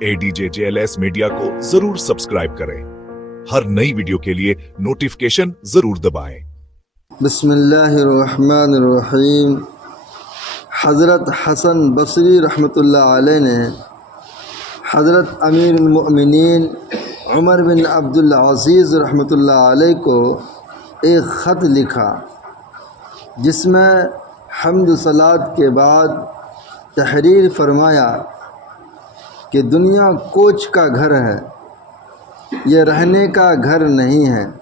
ADJJLS media को जरूर subscribe करें। हर नई वीडियो के लिए नोटिफिकेशन जरूर दबाएं। बिस्मिल्लाहिर्रहमानिर्रहीम। हज़रत हसन बसरी रहमतुल्लाह अलैह ने हज़रत अमीरुल मोमिनीन उमर बिन अब्दुल अज़ीज़ रहमतुल्लाह अलैह को एक ख़त लिखा, जिसमें हम्द सलात के बाद तहरीर फरमाया कि दुनिया कोच का घर है, ये रहने का घर नहीं है।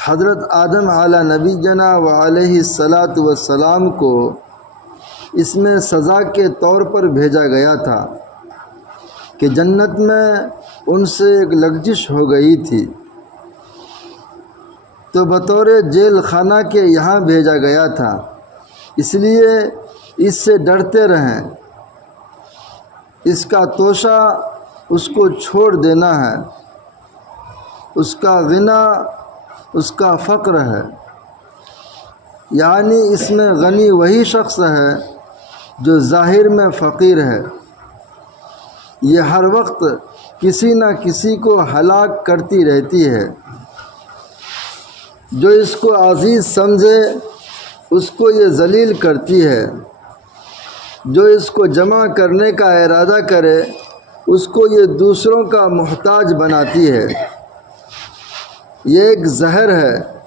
हज़रत आदम आला नबी जना व अलैहिस्सलातु वस्सलाम को इसमें सज़ा के तौर पर भेजा गया था कि जन्नत में उनसे एक लग़ज़िश हो गई थी, तो बतौर जेल खाना के यहाँ भेजा गया था, इसलिए इससे डरते रहें। इसका तोशा उसको छोड़ देना है, उसका गिना उसका फ़क्र है, यानी इसमें गनी वही शख्स है जो ज़ाहिर में फ़कीर है। ये हर वक्त किसी न किसी को हलाक करती रहती है। जो इसको अज़ीज़ समझे उसको ये ज़लील करती है, जो इसको जमा करने का इरादा करे उसको ये दूसरों का मोहताज बनाती है। ये एक जहर है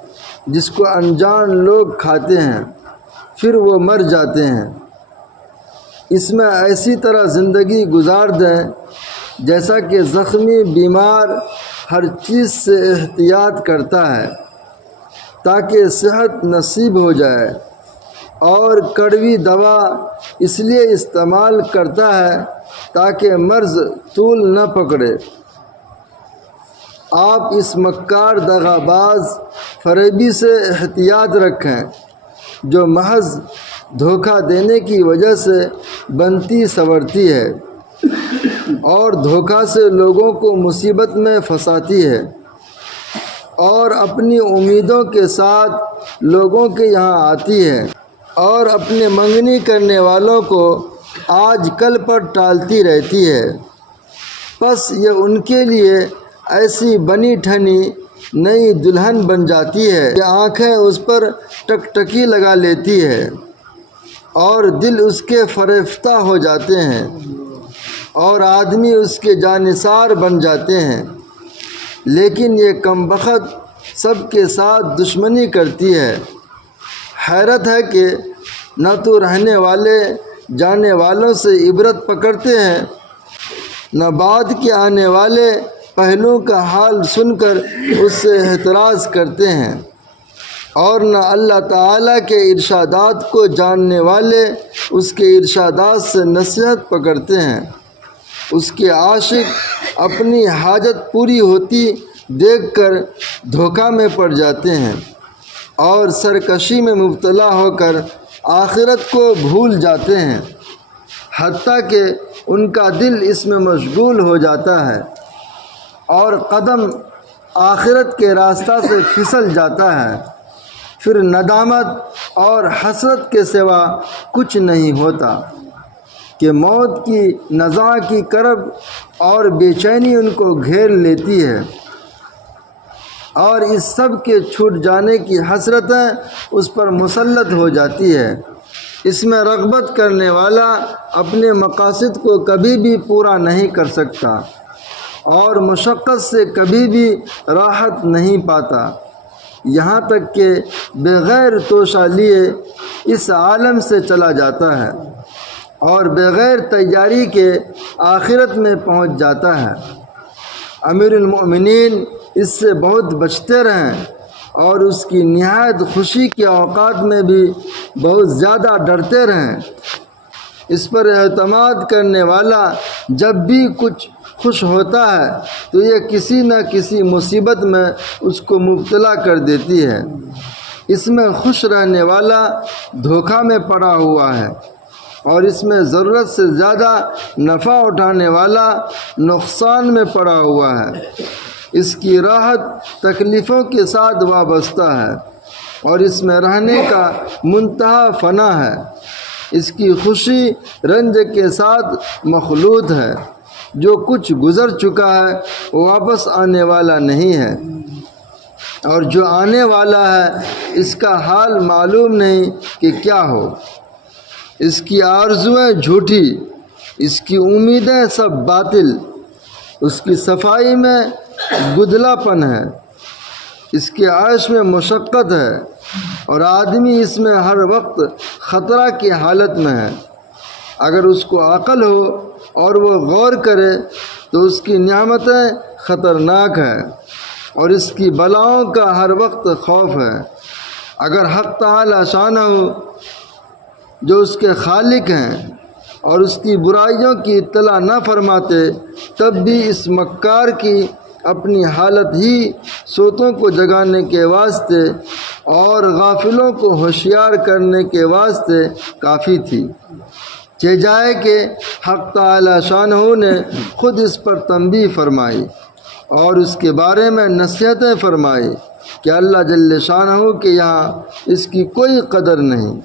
जिसको अनजान लोग खाते हैं, फिर वो मर जाते हैं। इसमें ऐसी तरह ज़िंदगी गुजार दें जैसा कि ज़ख्मी बीमार हर चीज़ से एहतियात करता है ताकि सेहत नसीब हो जाए, और कड़वी दवा इसलिए इस्तेमाल करता है ताकि मर्ज़ तूल न पकड़े। आप इस मक्कार दगाबाज फरेबी से एहतियात रखें जो महज धोखा देने की वजह से बनती संवरती है और धोखा से लोगों को मुसीबत में फंसाती है, और अपनी उम्मीदों के साथ लोगों के यहाँ आती है और अपने मंगनी करने वालों को आज कल पर टालती रहती है। बस ये उनके लिए ऐसी बनी ठनी नई दुल्हन बन जाती है कि आँखें उस पर टकटकी लगा लेती है और दिल उसके फरेफ्ता हो जाते हैं और आदमी उसके जानिसार बन जाते हैं। लेकिन ये कमबख्त सबके साथ दुश्मनी करती है। हैरत है कि न तो रहने वाले जाने वालों से इबरत पकड़ते हैं, न बाद के आने वाले पहलुओं का हाल सुनकर उससे एतराज़ करते हैं, और न अल्लाह ताला के इरशादात को जानने वाले उसके इरशादात से नसीहत पकड़ते हैं। उसके आशिक अपनी हाजत पूरी होती देखकर धोखा में पड़ जाते हैं और सरकशी में मुब्तला होकर आखिरत को भूल जाते हैं, हत्ता कि उनका दिल इसमें मशगूल हो जाता है और कदम आखिरत के रास्ता से फिसल जाता है। फिर नदामत और हसरत के सिवा कुछ नहीं होता कि मौत की नज़ा की करब और बेचैनी उनको घेर लेती है, और इस सब के छूट जाने की हसरतें उस पर मुसल्लत हो जाती है। इसमें रग़बत करने वाला अपने मक़ासिद को कभी भी पूरा नहीं कर सकता और मुशक्क़त से कभी भी राहत नहीं पाता, यहाँ तक कि बग़ैर तोशा लिए इस आलम से चला जाता है और बग़ैर तैयारी के आखिरत में पहुँच जाता है। अमीरुल मोमिनीन इससे बहुत बचते रहें और उसकी निहायत खुशी के औक़ात में भी बहुत ज़्यादा डरते रहें। इस पर एतमाद करने वाला जब भी कुछ खुश होता है तो ये किसी न किसी मुसीबत में उसको मुब्तला कर देती है। इसमें खुश रहने वाला धोखा में पड़ा हुआ है और इसमें ज़रूरत से ज़्यादा नफ़ा उठाने वाला नुकसान में पड़ा हुआ है। इसकी राहत तकलीफ़ों के साथ वाबस्ता है और इसमें रहने का मुंतहा फ़ना है। اس کی خوشی رنج کے ساتھ مخلوط ہے۔ جو کچھ گزر چکا ہے وہ واپس آنے والا نہیں ہے، اور جو آنے والا ہے اس کا حال معلوم نہیں کہ کیا ہو۔ اس کی آرزویں جھوٹی، اس کی امیدیں سب باطل، اس کی صفائی میں گدلا پن ہے، اس کے عیش میں مشقت ہے، اور آدمی اس میں ہر وقت خطرہ کی حالت میں ہے۔ اگر اس کو عقل ہو اور وہ غور کرے تو اس کی نعمتیں خطرناک ہیں، اور اس کی بلاؤں کا ہر وقت خوف ہے۔ اگر حق تعالی شانہ جو اس کے خالق ہیں اور اس کی برائیوں کی اطلاع نہ فرماتے، تب بھی اس مکار کی اپنی حالت ہی سوتوں کو جگانے کے واسطے اور غافلوں کو ہوشیار کرنے کے واسطے کافی تھی۔ چہ جائے کہ حق تعالی شانہ نے خود اس پر تنبیہ فرمائی اور اس کے بارے میں نصیحتیں فرمائی کہ اللہ جل شانہ کے یہاں اس کی کوئی قدر نہیں،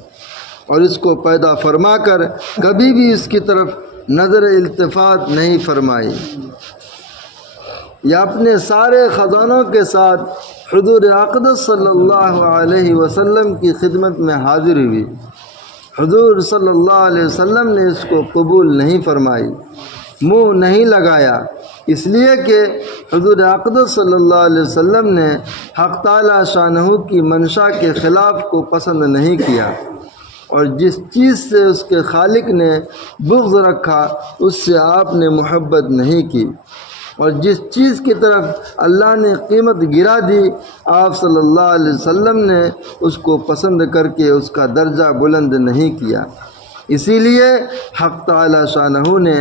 اور اس کو پیدا فرما کر کبھی بھی اس کی طرف نظر التفات نہیں فرمائی۔ یہ اپنے سارے خزانوں کے ساتھ حضور اقدس صلی اللہ علیہ وسلم کی خدمت میں حاضر ہوئی۔ حضور صلی اللہ علیہ وسلم نے اس کو قبول نہیں فرمائی، منہ نہیں لگایا، اس لیے کہ حضور اقدس صلی اللہ علیہ وسلم نے حق تعالی شانہ کی منشا کے خلاف کو پسند نہیں کیا، اور جس چیز سے اس کے خالق نے بغض رکھا اس سے آپ نے محبت نہیں کی، اور جس چیز کی طرف اللہ نے قیمت گرا دی آپ صلی اللہ علیہ وسلم نے اس کو پسند کر کے اس کا درجہ بلند نہیں کیا۔ اسی لیے حق تعالی شانہ نے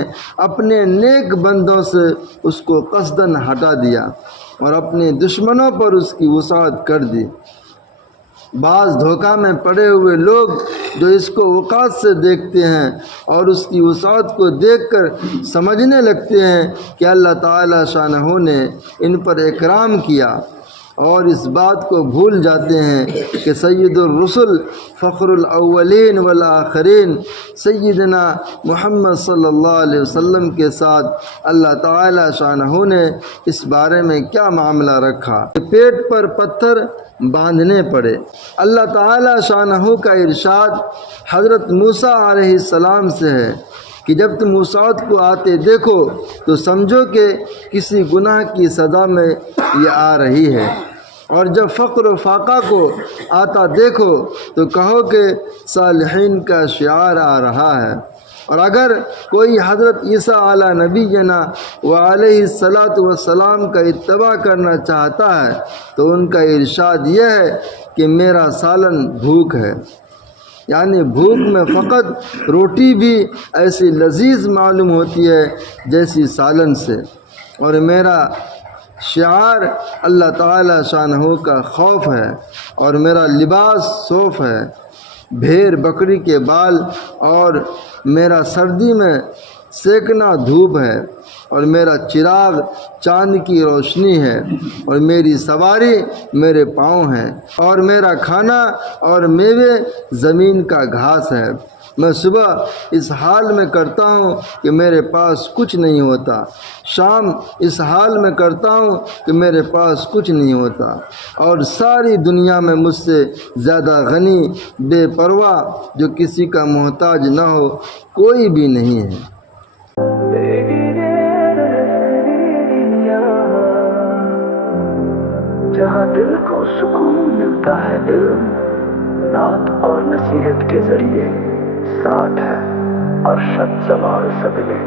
اپنے نیک بندوں سے اس کو قصداً ہٹا دیا اور اپنے دشمنوں پر اس کی وسعت کر دی۔ بعض دھوکہ میں پڑے ہوئے لوگ جو اس کو وقات سے دیکھتے ہیں اور اس کی وسعت کو دیکھ کر سمجھنے لگتے ہیں کہ اللہ تعالی شانہ نے ان پر اکرام کیا، اور اس بات کو بھول جاتے ہیں کہ سید الرسل فخر الاولین والآخرین سیدنا محمد صلی اللہ علیہ وسلم کے ساتھ اللہ تعالی شانہ نے اس بارے میں کیا معاملہ رکھا کہ پیٹ پر پتھر باندھنے پڑے۔ اللہ تعالی شانہ کا ارشاد حضرت موسیٰ علیہ السلام سے ہے کہ جب تم وسعت کو آتے دیکھو تو سمجھو کہ کسی گناہ کی سزا میں یہ آ رہی ہے، اور جب فقر و فاقہ کو آتا دیکھو تو کہو کہ صالحین کا شعار آ رہا ہے۔ اور اگر کوئی حضرت عیسیٰ علیہ نبینا و علیہ السلام کا اتباع کرنا چاہتا ہے تو ان کا ارشاد یہ ہے کہ میرا سالن بھوک ہے، یعنی بھوک میں فقط روٹی بھی ایسی لذیذ معلوم ہوتی ہے جیسی سالن سے، اور میرا شعار اللہ تعالی شانہ کا خوف ہے، اور میرا لباس صوف ہے، بھیڑ بکری کے بال، اور میرا سردی میں سیکنا دھوپ ہے، اور میرا چراغ چاند کی روشنی ہے، اور میری سواری میرے پاؤں ہیں، اور میرا کھانا اور میوے زمین کا گھاس ہے۔ میں صبح اس حال میں کرتا ہوں کہ میرے پاس کچھ نہیں ہوتا، شام اس حال میں کرتا ہوں کہ میرے پاس کچھ نہیں ہوتا، اور ساری دنیا میں مجھ سے زیادہ غنی بے پرواہ جو کسی کا محتاج نہ ہو کوئی بھی نہیں ہے۔ جہاں دل کو سکون ملتا ہے، علم، نعت اور نصیحت کے ذریعے ساتھ ہے ارشد زوال سبلے۔